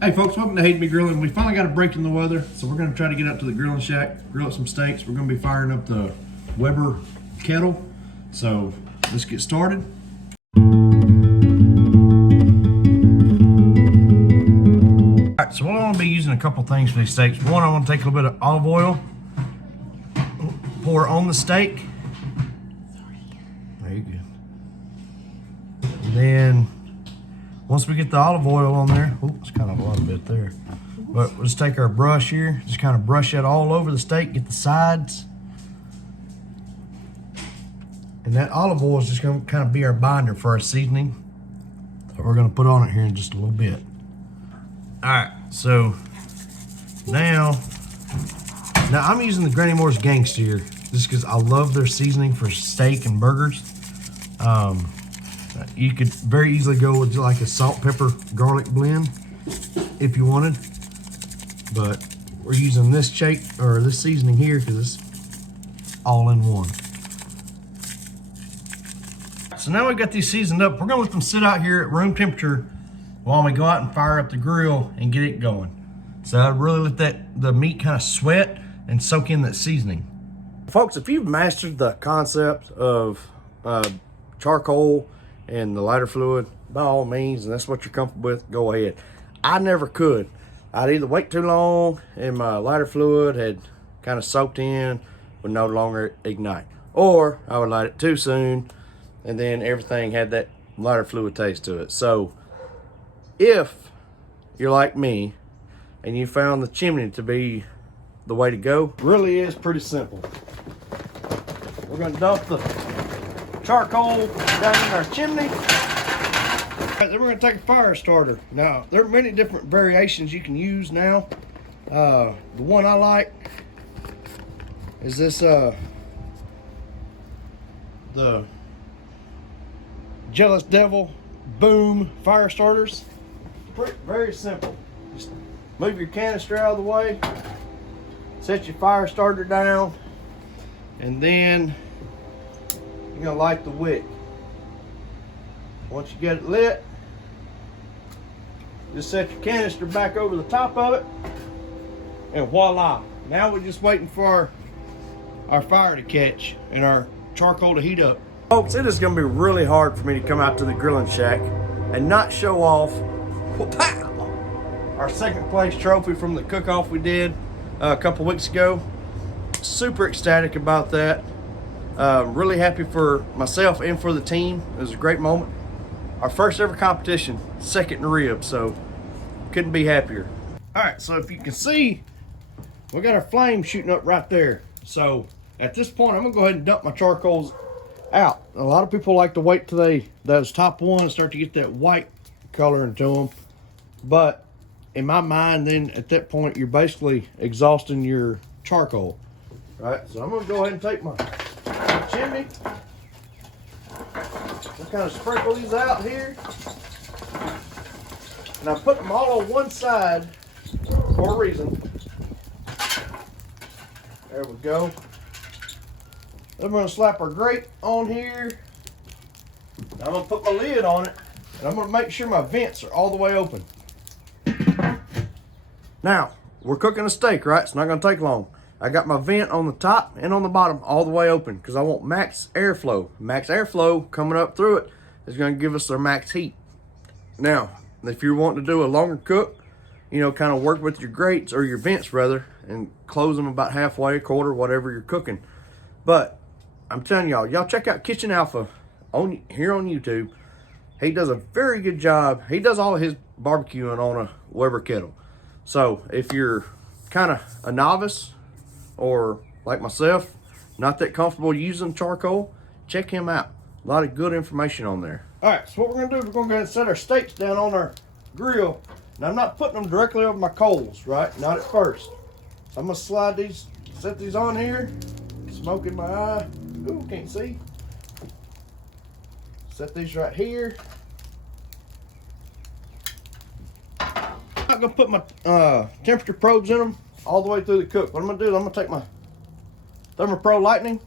Hey folks, welcome to Hate Me Grilling. We finally got a break in the weather, so we're going to try to get up to the grilling shack, grill up some steaks. We're going to be firing up the Weber kettle. So let's get started. Alright, so I'm going to be using a couple things for these steaks. One, I want to take a little bit of olive oil, pour on the steak. There you go. And then once we get the olive oil on there, oh, it's kind of a lot of bit there. But we'll just take our brush here, just kind of brush that all over the steak, get the sides. And that olive oil is just going to kind of be our binder for our seasoning that we're going to put on it here in just a little bit. All right, so now I'm using the Granny Moore's Gangster just because I love their seasoning for steak and burgers. You could very easily go with like a salt, pepper, garlic blend if you wanted, but we're using this this seasoning here because it's all in one. So now we've got these seasoned up. We're gonna let them sit out here at room temperature while we go out and fire up the grill and get it going. So I really let the meat kind of sweat and soak in that seasoning. Folks, if you've mastered the concept of charcoal and the lighter fluid, by all means, and that's what you're comfortable with, go ahead. I never could. I'd either wait too long and my lighter fluid had kind of soaked in, would no longer ignite, or I would light it too soon and then everything had that lighter fluid taste to it. So if you're like me and you found the chimney to be the way to go, really is pretty simple. We're going to dump the charcoal down in our chimney. Then we're going to take a fire starter. Now, there are many different variations you can use now. The one I like is this, the Jealous Devil Boom fire starters. Very simple. Just move your canister out of the way, set your fire starter down, and then you're gonna light the wick. Once you get it lit, just set your canister back over the top of it, and voila. Now we're just waiting for our fire to catch and our charcoal to heat up. Folks, it is gonna be really hard for me to come out to the grilling shack and not show off our second place trophy from the cook-off we did a couple weeks ago. Super ecstatic about that. Really happy for myself and for the team. It was a great moment. Our first ever competition, second in the rib, so couldn't be happier. All right, so if you can see, we got our flame shooting up right there. So at this point, I'm gonna go ahead and dump my charcoals out. A lot of people like to wait till those top ones start to get that white color into them. But in my mind, then at that point, you're basically exhausting your charcoal. Right, so I'm gonna go ahead and take my chimney. I'll kind of sprinkle these out here. And I put them all on one side for a reason. There we go. Then we're gonna slap our grate on here. I'm gonna put my lid on it, and I'm gonna make sure my vents are all the way open. Now, we're cooking a steak, right? It's not gonna take long. I got my vent on the top and on the bottom all the way open because I want max airflow. Max airflow coming up through it is going to give us our max heat. Now, if you're wanting to do a longer cook, you know, kind of work with your grates or your vents rather and close them about halfway, a quarter, whatever you're cooking. But I'm telling y'all check out Kitchen Alpha here on YouTube. He does a very good job. He does all of his barbecuing on a Weber kettle. So if you're kind of a novice, or like myself, not that comfortable using charcoal, check him out. A lot of good information on there. All right, so what we're gonna do, we're gonna go ahead and set our steaks down on our grill. Now I'm not putting them directly over my coals, right? Not at first. So I'm gonna set these on here. Smoke in my eye. Ooh, can't see. Set these right here. I'm not gonna put my temperature probes in them all the way through the cook. What I'm gonna do is I'm gonna take my ThermoPro Lightning.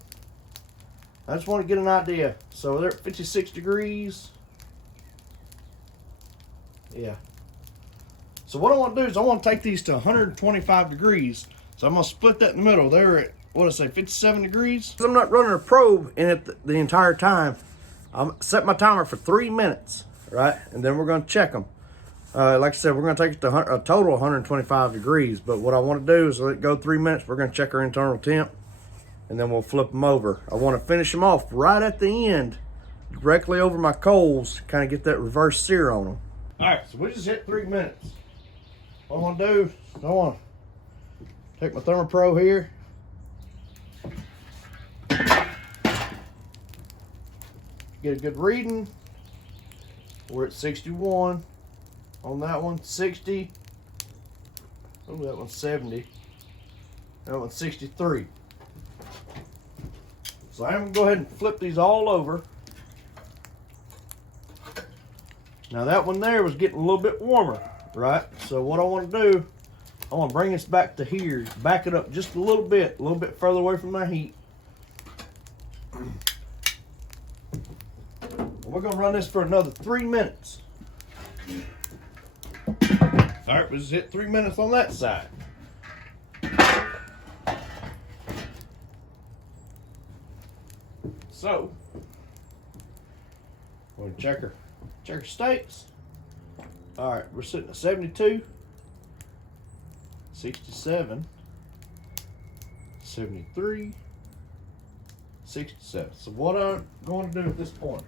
I just want to get an idea. So they're at 56 degrees. Yeah. So what I want to do is I want to take these to 125 degrees. So I'm going to split that in the middle. They're at, what did I say, 57 degrees? I'm not running a probe in it the entire time. I'm set my timer for 3 minutes, right? And then we're going to check them. Like I said, we're going to take it to a total of 125 degrees. But what I want to do is let it go 3 minutes. We're going to check our internal temp, and then we'll flip them over. I want to finish them off right at the end, directly over my coals, kind of get that reverse sear on them. All right, so we just hit 3 minutes. What I want to do is I want to take my Thermopro here. Get a good reading. We're at 61 on that one, 60. Oh, that one's 70. That one's 63. So I'm gonna go ahead and flip these all over. Now that one there was getting a little bit warmer, right? So what I want to do, I want to bring this back to here, back it up just a little bit further away from my heat. We're gonna run this for another 3 minutes. All right, we just hit 3 minutes on that side. So, we're gonna check our steaks. All right, we're sitting at 72, 67, 73, 67. So what I'm going to do at this point,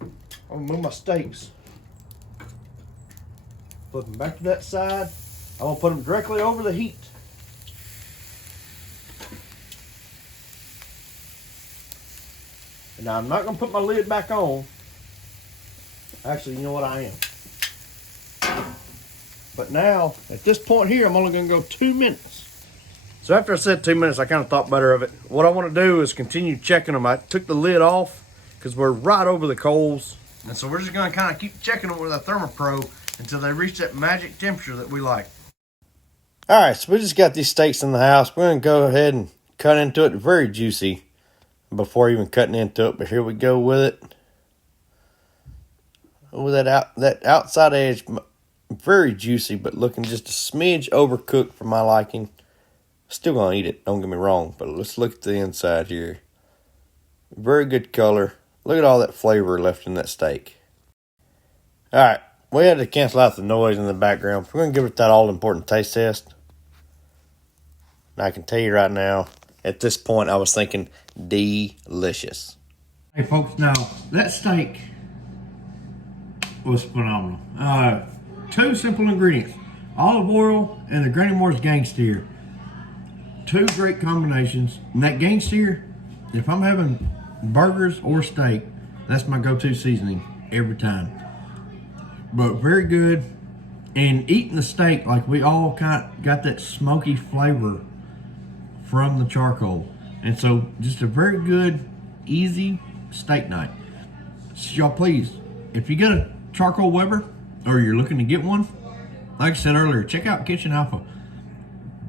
I'm gonna move my steaks, flip them back to that side. I'm gonna put them directly over the heat. And now I'm not gonna put my lid back on. Actually, you know what, I am. But now, at this point here, I'm only gonna go 2 minutes. So after I said 2 minutes, I kind of thought better of it. What I want to do is continue checking them. I took the lid off because we're right over the coals. And so we're just gonna kind of keep checking them with a Thermopro until they reach that magic temperature that we like. All right, so we just got these steaks in the house. We're gonna go ahead and cut into it. Very juicy before even cutting into it, but here we go with it. Oh, that outside edge, very juicy, but looking just a smidge overcooked for my liking. Still gonna eat it, don't get me wrong, but let's look at the inside here. Very good color. Look at all that flavor left in that steak. All right, we had to cancel out the noise in the background. We're gonna give it that all-important taste test. And I can tell you right now, at this point, I was thinking delicious. Hey folks, now that steak was phenomenal. 2 simple ingredients: olive oil and the Granny Moore's gang steer. 2 great combinations. And that gang steer, if I'm having burgers or steak, that's my go-to seasoning every time. But very good. And eating the steak, like we all kind of got that smoky flavor from the charcoal. And so just a very good, easy steak night. So y'all please, if you get a charcoal Weber or you're looking to get one, like I said earlier, check out Kitchen Alpha.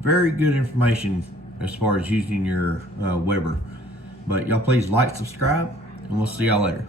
Very good information as far as using your Weber. But y'all please like, subscribe, and we'll see y'all later.